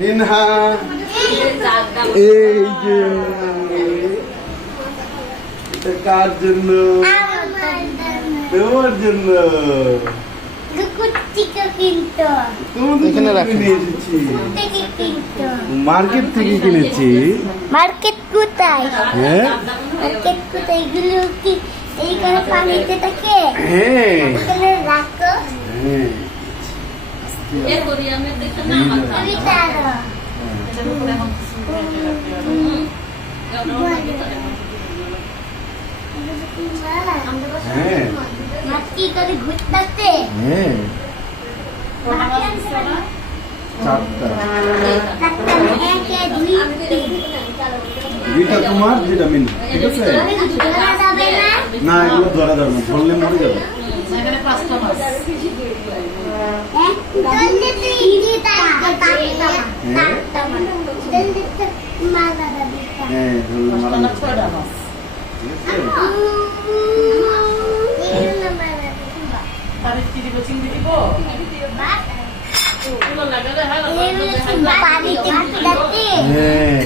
মিনহা এই যে এটা কার জন্য? তোমার জন্য। তোমাদের জন্য নিয়ে এসেছি। মার্কেট থেকে কিনেছি। মার্কেট কোথায়? হ্যাঁ মার্কেট কোথায়? এগুলো কি এইখানে পানিতে থাকে? হ্যাঁ এখানে রাখো। হ্যাঁ তুমি তারো। হ্যাঁ মাটি করে ঘুরতেছে। হ্যাঁ চারটা। দুইটা তোমার দুইটা মিনা, ঠিক আছে? না এগুলো ধরা যাবে না, ধরলে মরে যাবে। হ্যাঁ ধরলে মারা যাবে। ঠিক আছে? পানিতে হ্যাঁ